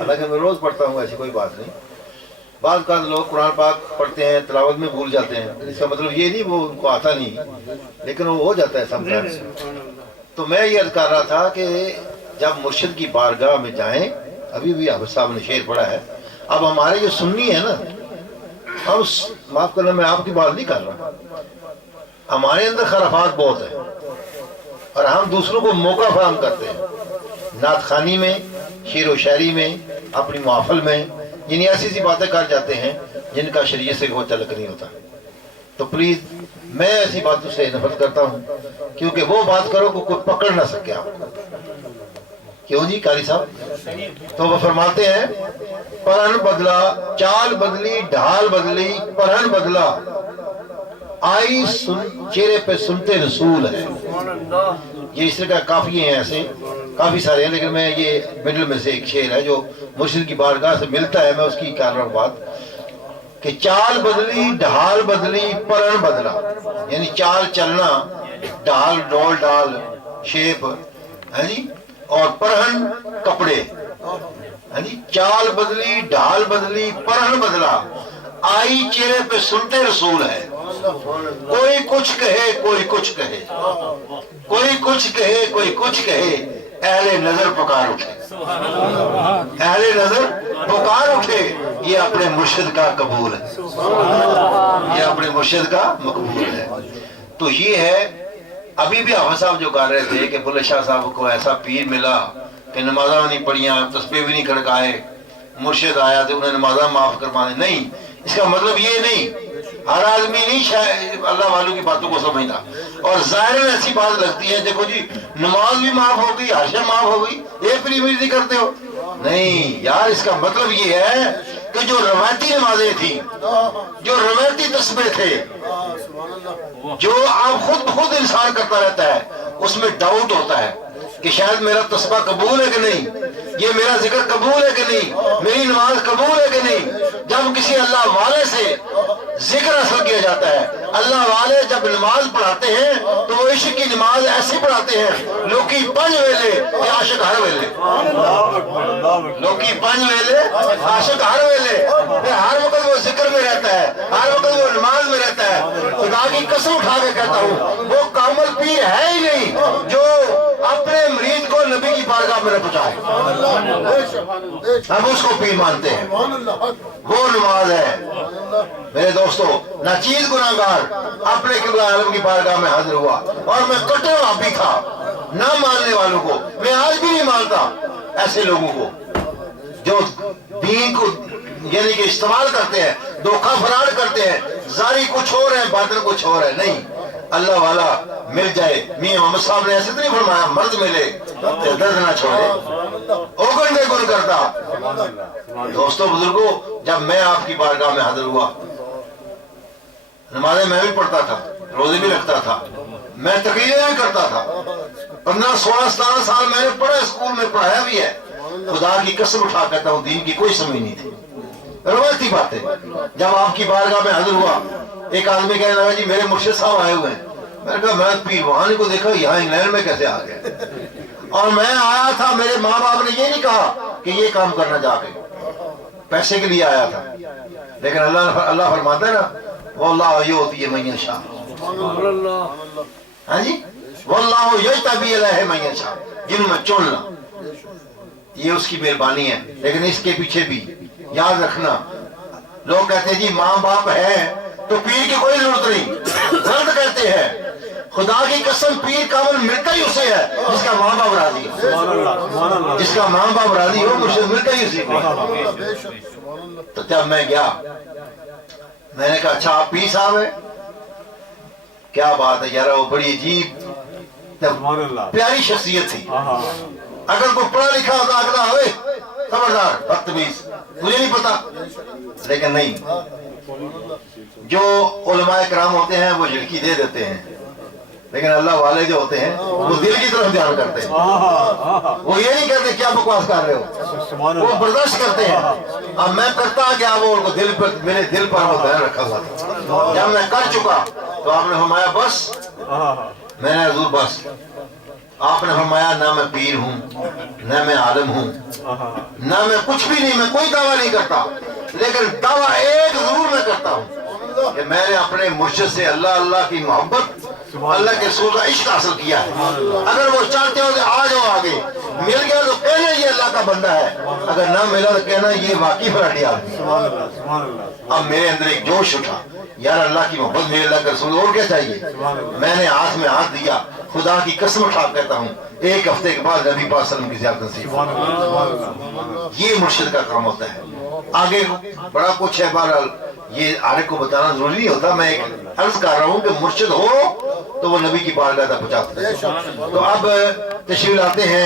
حالانکہ میں روز پڑھتا ہوں، ایسی کوئی بات نہیں۔ بعض اوقات لوگ قرآن پاک پڑھتے ہیں، تلاوت میں بھول جاتے ہیں، اس کا مطلب یہ نہیں وہ ان کو آتا نہیں، لیکن وہ ہو جاتا ہے سمٹائمز۔ تو میں یہ عرض کر رہا تھا کہ جب مرشد کی بارگاہ میں جائیں، ابھی بھی حافظ صاحب نے شعر پڑھا ہے، اب ہمارے جو سنی ہے نا، ہم معاف کرنا میں آپ کی بات نہیں کر رہا، ہمارے اندر خرافات بہت ہیں اور ہم دوسروں کو موقع فراہم کرتے ہیں، نعت خوانی میں، شعر و شاعری میں، اپنی محفل میں، یعنی ایسی سی باتیں کر جاتے ہیں جن کا شریعت سے کوئی تعلق نہیں ہوتا۔ تو پلیز میں ایسی باتوں سے نفرت کرتا ہوں، کیونکہ وہ بات کرو کہ کوئی پکڑ نہ سکے آپ کو۔ کیوں جی قاری صاحب؟ تو وہ فرماتے ہیں پرہن بدلا، چال بدلی، ڈھال بدلی، پرہن بدلا، آئی چہرے پہ سنتے رسول ہے۔ یہ اس طرح کا کافی ہیں، ایسے کافی سارے ہیں، لیکن میں یہ مڈل میں سے ایک شعر ہے جو مرشد کی بارگاہ سے ملتا ہے، میں اس کی کر رہا ہوں بات کہ چال بدلی، ڈھال بدلی، پرہن بدلا، یعنی چال چلنا، ڈھال ڈول ڈال شیپ ہے جی، اور پرہن کپڑے، ہاں جی، چال بدلی، ڈھال بدلی، پرہن بدلا، آئی چہرے پہ سنتے رسول ہے۔ کوئی کچھ کہے، کوئی کچھ کہے، کوئی کچھ کہے، کوئی کچھ کہے، اہل نظر پکار اٹھے، اہل نظر پکار اٹھے، یہ اپنے مرشد کا قبول ہے، یہ اپنے مرشد کا مقبول ہے۔ تو یہ ہے، ابھی بھی حافظ صاحب جو کہہ رہے تھے کہ بلے شاہ صاحب کو ایسا پیر ملا کہ نمازاں نہیں پڑھیاں، تسبیح بھی نہیں کھڑکائے، مرشد آیا تو انہیں نمازاں معاف کروانے، نہیں، اس کا مطلب یہ نہیں، ہر آدمی نہیں شاید اللہ والوں کی باتوں کو سمجھتا، اور ظاہر میں ایسی بات لگتی ہے، دیکھو جی نماز بھی معاف ہو گئی، ہر شے معاف ہو گئی، یہ پھر امید نہیں کرتے ہو، نہیں یار، اس کا مطلب یہ ہے کہ جو روایتی نمازیں تھیں، جو روایتی تسبیح تھے، جو آپ خود انسان کرتا رہتا ہے، اس میں ڈاؤٹ ہوتا ہے کہ شاید میرا تسبیح قبول ہے کہ نہیں، یہ میرا ذکر قبول ہے کہ نہیں، میری نماز قبول ہے کہ نہیں۔ جب کسی اللہ والے سے ذکر حاصل کیا جاتا ہے، اللہ والے جب نماز پڑھاتے ہیں تو وہ عشق کی نماز ایسی پڑھاتے ہیں، لوکی پنج ویلے عاشق ہر ویلے، لوکی پنج ویلے عاشق ہر ویلے، ہر وقت وہ ذکر میں رہتا ہے، ہر وقت وہ نماز میں رہتا ہے۔ خدا کی قسم اٹھا کے کہتا ہوں، وہ کامل پیر ہے ہی نہیں جو اپنے مرید کو نبی کی بارگاہ میں نہ پہنچائے، ہم اس کو پیر مانتے ہیں، وہ نماز ہے۔ میرے دوستو، ناچیز گناہگار اپنے قبلہ عالم کی بارگاہ میں حاضر ہوا، اور میں کٹر وہابی تھا، نہ ماننے والوں کو، میں آج بھی نہیں مانتا ایسے لوگوں کو جو دین کو یعنی کہ استعمال کرتے ہیں، دھوکہ فراڈ کرتے ہیں، ظاہری کچھ اور ہے، باطن کچھ اور ہے۔ نہیں، اللہ والا مل جائے، میاں محمد صاحب نے ایسے تو نہیں فرمایا مرد ملے تو درد نہ چھوڑے، اوگن دے گن کرتا۔ دوستو بزرگوں، جب میں آپ کی بارگاہ میں حاضر ہوا، نمازیں میں بھی پڑھتا تھا، روزے بھی رکھتا تھا، میں تقریریں بھی کرتا تھا، 15 16 17 سال میں نے پڑھا، اسکول میں پڑھایا بھی ہے۔ خدا کی قسم اٹھا کہتا ہوں، دین کی کوئی سمجھ نہیں تھی، روایتی باتیں۔ جب آپ کی بارگاہ میں حاضر ہوا، ایک آدمی کہنے لگا جی میرے مرشد صاحب آئے ہوئے ہیں۔ میں نے کہا میں پیر وہاں کو دیکھا، یہاں انگلینڈ میں کیسے آ گئے؟ اور میں آیا تھا، میرے ماں باپ نے یہ نہیں کہا کہ یہ کام کرنا جا کے، پیسے کے لیے آیا تھا، لیکن اللہ فرماتا ہے نا، واللہ یؤتی من یشاء، ہاں جی، واللہ یجتبی الیہ من یشاء، جن میں چننا، یہ اس کی مہربانی ہے۔ لیکن اس کے پیچھے بھی یاد رکھنا، لوگ کہتے ہیں جی ماں باپ ہے تو پیر کی کوئی ضرورت نہیں، غلط کہتے ہیں۔ خدا کی قسم پیر کامل ملتا ہی اسے ہے جس کا ماں باپ راضی ہے، جس کا ماں باپ راضی ہو، مرشد ملتا ہی اسی کو۔ تو جب میں گیا، میں نے کہا اچھا آپ پیر صاحب ہیں؟ کیا بات ہے یار، وہ بڑی عجیب پیاری شخصیت تھی۔ اگر کوئی پڑھا لکھا ہوتا آگلا ہوئے خبردار بدتمیز، مجھے نہیں پتا، لیکن نہیں، جو علماء کرام ہوتے ہیں وہ جھڑکی دے دیتے ہیں، لیکن اللہ والے جو ہوتے ہیں وہ دل کی طرف دھیان کرتے ہیں، وہ یہ نہیں کہتے کیا بکواس کر رہے ہو، وہ برداشت کرتے ہیں۔ اب میں کرتا گیا، وہ دل پر، میرے دل پر وہ دھیان رکھا ہوا تھا۔ جب میں کر چکا تو آپ نے فرمایا بس، میں نے حضور بس، آپ نے فرمایا نہ میں پیر ہوں نہ میں عالم ہوں نہ میں کچھ بھی نہیں، میں کوئی دعویٰ نہیں کرتا، لیکن دعویٰ ایک ضرور میں کرتا ہوں کہ میں نے اپنے مرشد سے اللہ اللہ کی محبت، اللہ کے رسول کا عشق حاصل کیا ہے۔ اگر وہ چاہتے ہو کہ آ جاؤ آگے، مل گیا تو کہنا یہ اللہ کا بندہ ہے، اگر نہ ملا تو کہنا یہ واقعی فلاٹی آدمی ہے۔ اب میرے اندر ایک جوش اٹھا، یار اللہ کی محبت میرے اللہ کے رسول، اور کیا چاہیے؟ میں نے ہاتھ میں ہاتھ دیا، خدا کی قسم اٹھا کہتا ہوں ایک ہفتے کے بعد نبی پاک صلی اللہ علیہ وسلم کی زیارت نصیب۔ یہ مرشد کا کام ہوتا ہے۔ آگے بڑا کچھ ہے، بہرحال یہ آگے کو بتانا ضروری نہیں ہوتا، میں ایک عرض کر رہا ہوں کہ مرشد ہو تو وہ نبی کی بارگاہ تک پہنچاتا ہے۔ تو اب تشریف لاتے ہیں